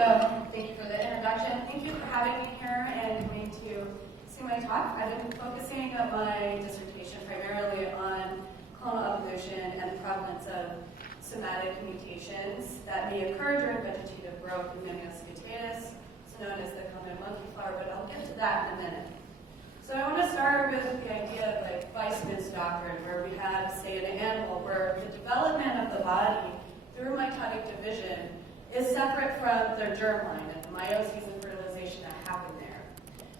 So thank you for the introduction. Thank you for having me here and coming to see my talk. I've been focusing my dissertation primarily on clonal evolution and the prevalence of somatic mutations that may occur during vegetative growth in Vegetative, also known as the common monkey flower, but I'll get to that in a minute. So I want to start with the idea of like Weismann's doctrine, where we have, say, an animal where the development of the body through mitotic division is separate from their germline and the meiosis and fertilization that happen there.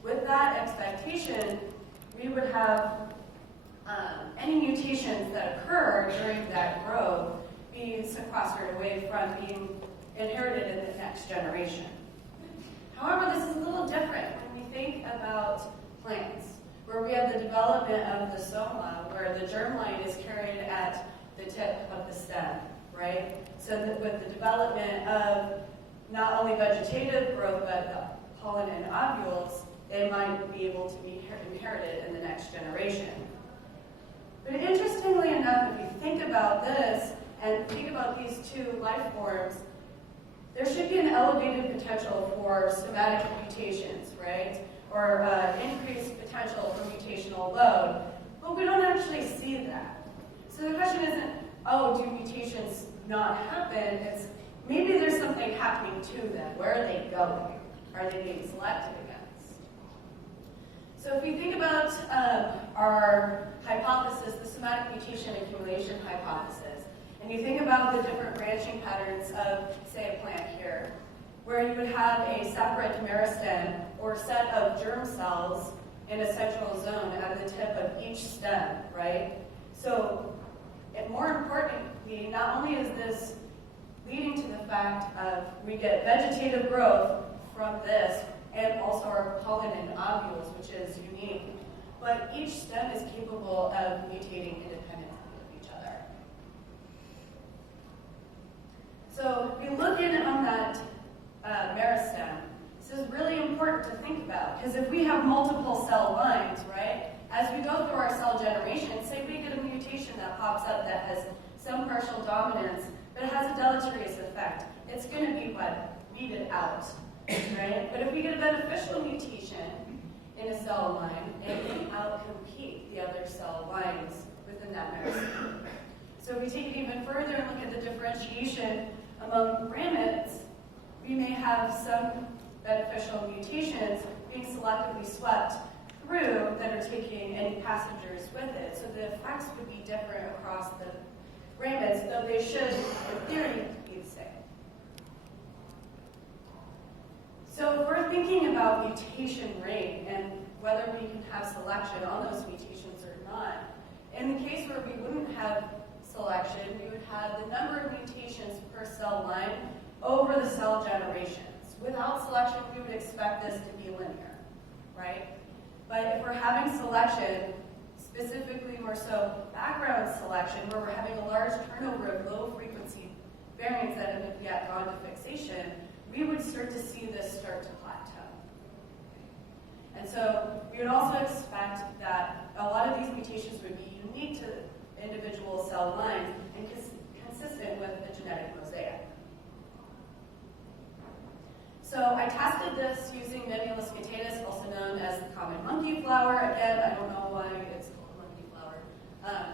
With that expectation, we would have any mutations that occur during that growth being sequestered away from being inherited in the next generation. However, this is a little different when we think about plants, where we have the development of the soma, where the germline is carried at the tip of the stem, right? So that with the development of not only vegetative growth, but the pollen and ovules, they might be able to be inherited in the next generation. But interestingly enough, if you think about this and think about these two life forms, there should be an elevated potential for somatic mutations, right? Or increased potential for mutational load, but we don't actually see that. So the question isn't, oh, do mutations not happen? It's maybe there's something happening to them. Where are they going? Are they being selected against? So if we think about our hypothesis, the somatic mutation accumulation hypothesis, and you think about the different branching patterns of, say, a plant here, where you would have a separate meristem or set of germ cells in a central zone at the tip of each stem, right? So, and more importantly, not only is this leading to the fact of we get vegetative growth from this, and also our pollen and ovules, which is unique, but each stem is capable of mutating independently of each other. So, if we look in on that meristem, this is really important to think about, because if we have multiple cell lines, right, as we go through our cell generation, say we get a mutation that pops up that has some partial dominance, but it has a deleterious effect, it's going to be what? Weeded out, right? But if we get a beneficial mutation in a cell line, it can outcompete the other cell lines within that meristem. So if we take it even further and look at the differentiation among ramets, we may have some beneficial mutations being selectively swept through that are taking any passengers with it. So the effects would be different across the ramets, though they should, in theory, be the same. So if we're thinking about mutation rate and whether we can have selection on those mutations or not, in the case where we wouldn't have selection, we would have the number of mutations per cell line over the cell generations. Without selection, we would expect this to be linear, right? But if we're having selection, specifically more so background selection, where we're having a large turnover of low-frequency variants that have yet gone to fixation, we would start to see this start to plateau. And so we would also expect that a lot of these mutations would be unique to individual cell lines and consistent with the genetic mosaic. So I tested this using Vegetative, also known as the common monkey flower. Again, I don't know why it's called monkey flower.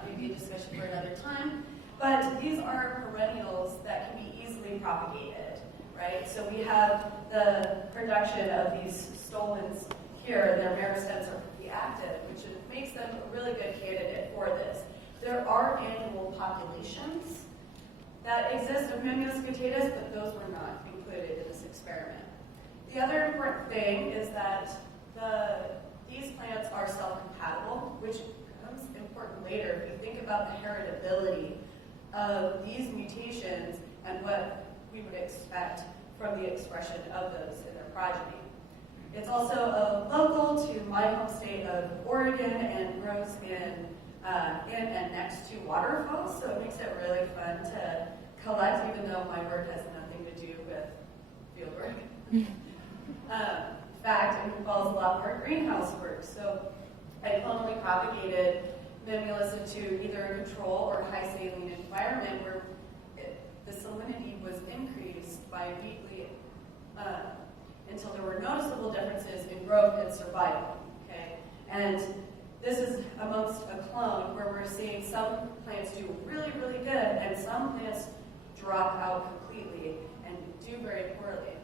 Maybe a discussion for another time. But these are perennials that can be easily propagated, right? So we have the production of these stolons here, and their meristems are pretty active, which makes them a really good candidate for this. There are annual populations that exist of Vegetative, but those were not included in this experiment. The other important thing is that these plants are self-compatible, which becomes important later if you think about the heritability of these mutations and what we would expect from the expression of those in their progeny. It's also local to my home state of Oregon and grows in and next to waterfalls, so it makes it really fun to collect, even though my work has nothing to do with fieldwork. In fact, it involves a lot more greenhouse work. So I clonally propagated Mimulus into either a control or high saline environment where the salinity was increased by weekly until there were noticeable differences in growth and survival. Okay? And this is amongst a clone where we're seeing some plants do really, really good and some plants drop out completely and do very poorly.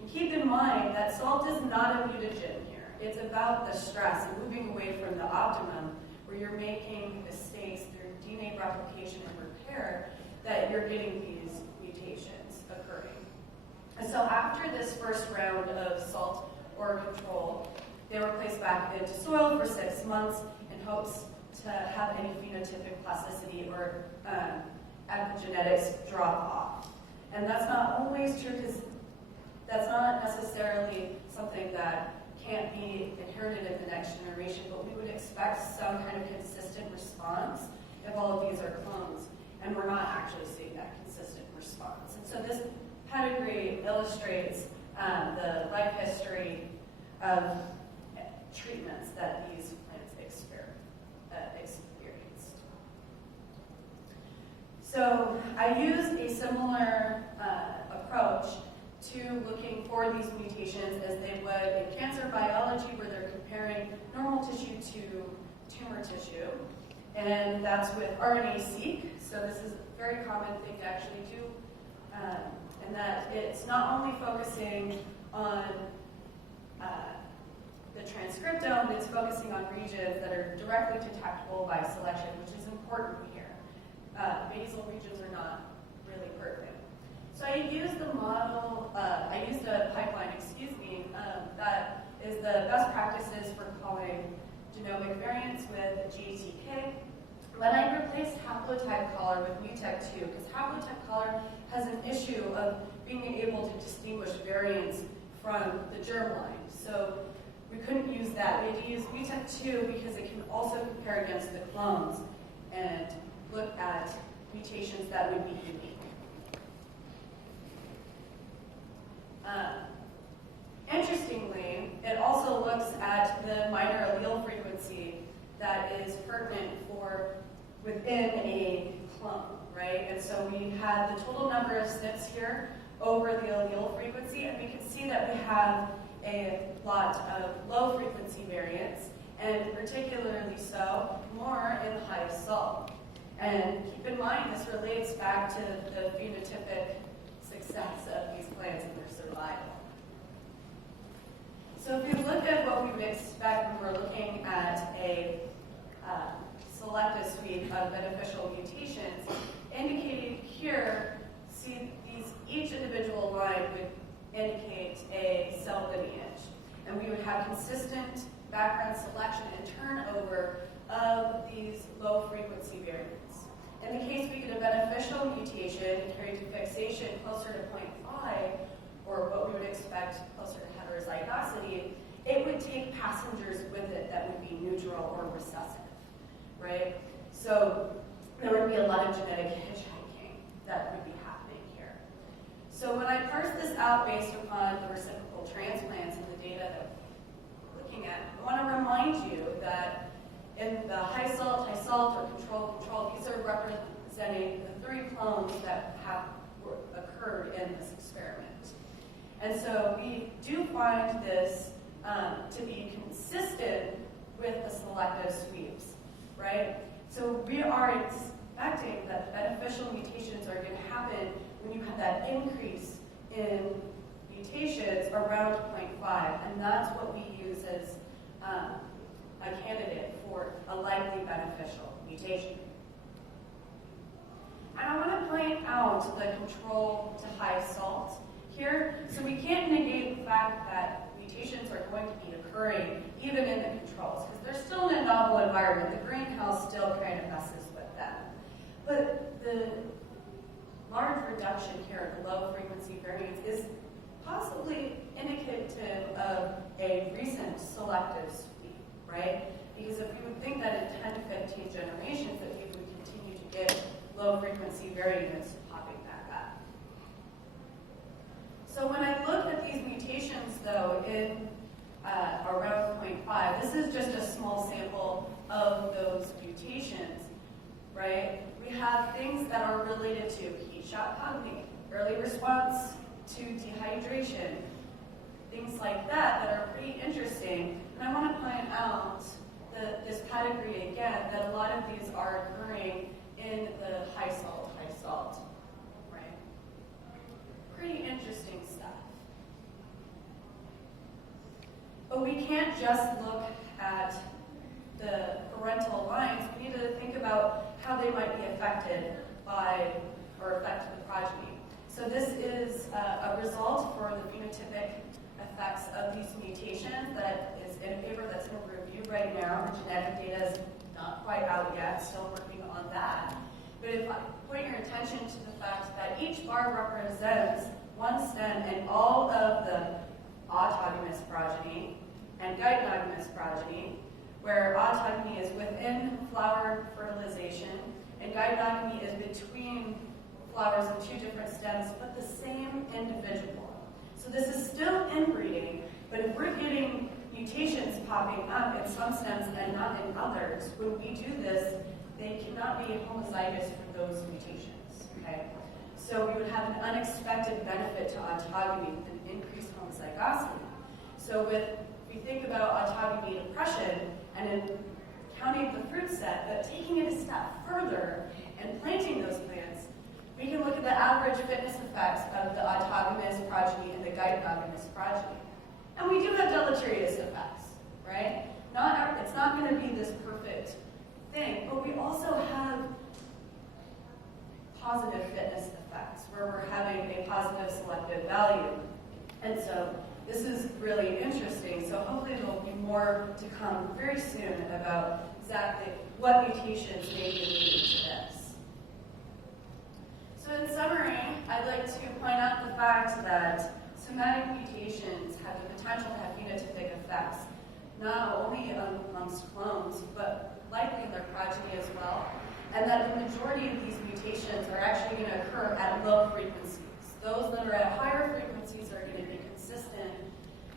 And keep in mind that salt is not a mutagen here. It's about the stress and moving away from the optimum where you're making mistakes through DNA replication and repair that you're getting these mutations occurring. And so after this first round of salt or control, they were placed back into soil for 6 months in hopes to have any phenotypic plasticity or epigenetics drop off. And that's not always true because that's not necessarily something that can't be inherited in the next generation, but we would expect some kind of consistent response if all of these are clones. And we're not actually seeing that consistent response. And so this pedigree illustrates the life history of treatments that these plants experienced. So I used a similar approach to looking for these mutations as they would in cancer biology, where they're comparing normal tissue to tumor tissue. And that's with RNA-seq. So this is a very common thing to actually do. And that it's not only focusing on the transcriptome, but it's focusing on regions that are directly detectable by selection, which is important here. Basal regions are not really perfect. So I used the model, I used a pipeline, that is the best practices for calling genomic variants with GTK. But I replaced haplotype caller with muTEC2 because haplotype caller has an issue of being able to distinguish variants from the germline. So we couldn't use that. We had to use muTEC2 because it can also compare against the clones and look at mutations that would be unique. Interestingly, it also looks at the minor allele frequency that is pertinent for within a clone, right? And so we had the total number of SNPs here over the allele frequency, and we can see that we have a lot of low frequency variants, and particularly so more in the high salt. And keep in mind, this relates back to the phenotypic success of these plants and their survival. So if you look at what we would expect when we're looking at a selective sweep of beneficial mutations, indicated here, see each individual line would indicate a cell lineage. And we would have consistent background selection and turnover of these low frequency variants. In the case we get a beneficial mutation carried to fixation closer to 0.5, or what we would expect closer to heterozygosity, it would take passengers with it that would be neutral or recessive, right? So there would be a lot of genetic hitchhiking that would be happening here. So when I parse this out based upon the reciprocal transplants and the data that we're looking at, I want to remind you that in the high salt, or control, these are representing the 3 clones that have occurred in this experiment. And so we do find this to be consistent with the selective sweeps, right? So we are expecting that beneficial mutations are going to happen when you have that increase in mutations around 0.5, and that's what we use as a candidate for a likely beneficial mutation. And I want to point out the control to high salt here. So we can't negate the fact that mutations are going to be occurring even in the controls, because they're still in a novel environment. The greenhouse still kind of messes with them. But the large reduction here in the low frequency variants is possibly indicative of a recent selective sweep, right? Because if we would think that in 10 to 15 generations that we would continue to get low frequency variants popping back up. So when I look at these mutations, though, in around 0.5, this is just a small sample of those mutations, right? We have things that are related to heat shock cognate, early response to dehydration, things like that are pretty interesting. And I want to point out this pedigree again, that a lot of these are occurring in the high salt, right? Pretty interesting stuff. But we can't just look at the parental lines. We need to think about how they might be affected by or affect the progeny. So this is a result for the phenotypic effects of these mutations that is in a paper that's in review right now. The genetic data is not quite out yet, still working on that. But if I point your attention to the fact that each bar represents one stem in all of the autogamous progeny and dinogamous progeny, where autogamy is within flower fertilization and dynogamy is between flowers and two different stems, but the same individual. So this is still inbreeding, but if we're getting mutations popping up in some stems and not in others, when we do this, they cannot be homozygous for those mutations, okay? So we would have an unexpected benefit to autogamy with an increased homozygosity. So if we think about autogamy depression and in counting the fruit set, but taking it a step further and planting those plants, we can look at the average fitness effects of the autogamous progeny and the dinogamous progeny. And we do have deleterious effects, right? It's not going to be this perfect thing, but we also have positive fitness effects where we're having a positive selective value. And so this is really interesting. So hopefully there will be more to come very soon about exactly what mutations may be leading to this. So in summary, I'd like to point out the fact that somatic mutations have the potential to have phenotypic effects, not only amongst clones, but likely in their progeny as well, and that the majority of these mutations are actually going to occur at low frequencies. Those that are at higher frequencies are going to be consistent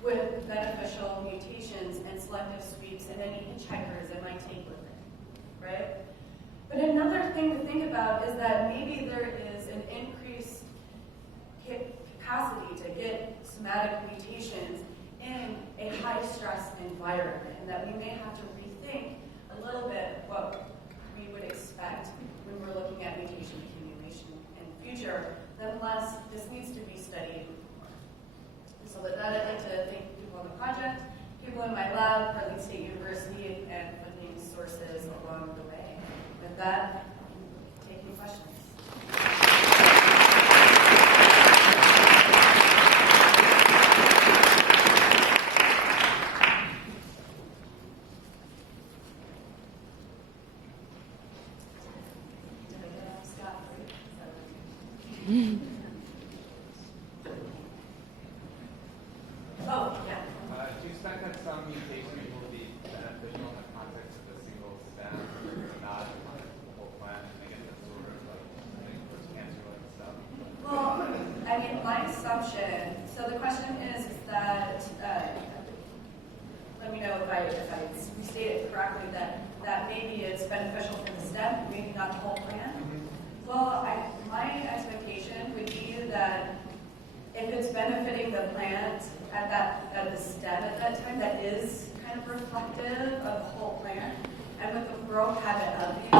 with beneficial mutations and selective sweeps and any hitchhikers it might take with it, right? But another thing to think about is that maybe there is an increased capacity to get somatic mutations in a high-stress environment, and that we may have to rethink a little bit what we would expect when we're looking at mutation accumulation in the future. Nonetheless, this needs to be studied more. So with that, I'd like to thank people on the project, people in my lab, Portland State University, and funding sources along the way. With that, take any questions. Oh, yeah. Do you expect that some mutations will be beneficial in the context of a single stem, not on the whole plant, and again, that's sort of like thing towards cancer-like stuff? Well, I mean, my assumption, so the question is that, let me know if I restate it correctly, that maybe it's beneficial for the stem, maybe not the whole plant. Well, my expectation would be that if it's benefiting the plant at the stem at that time, that is kind of reflective of the whole plant. And with the growth habit of these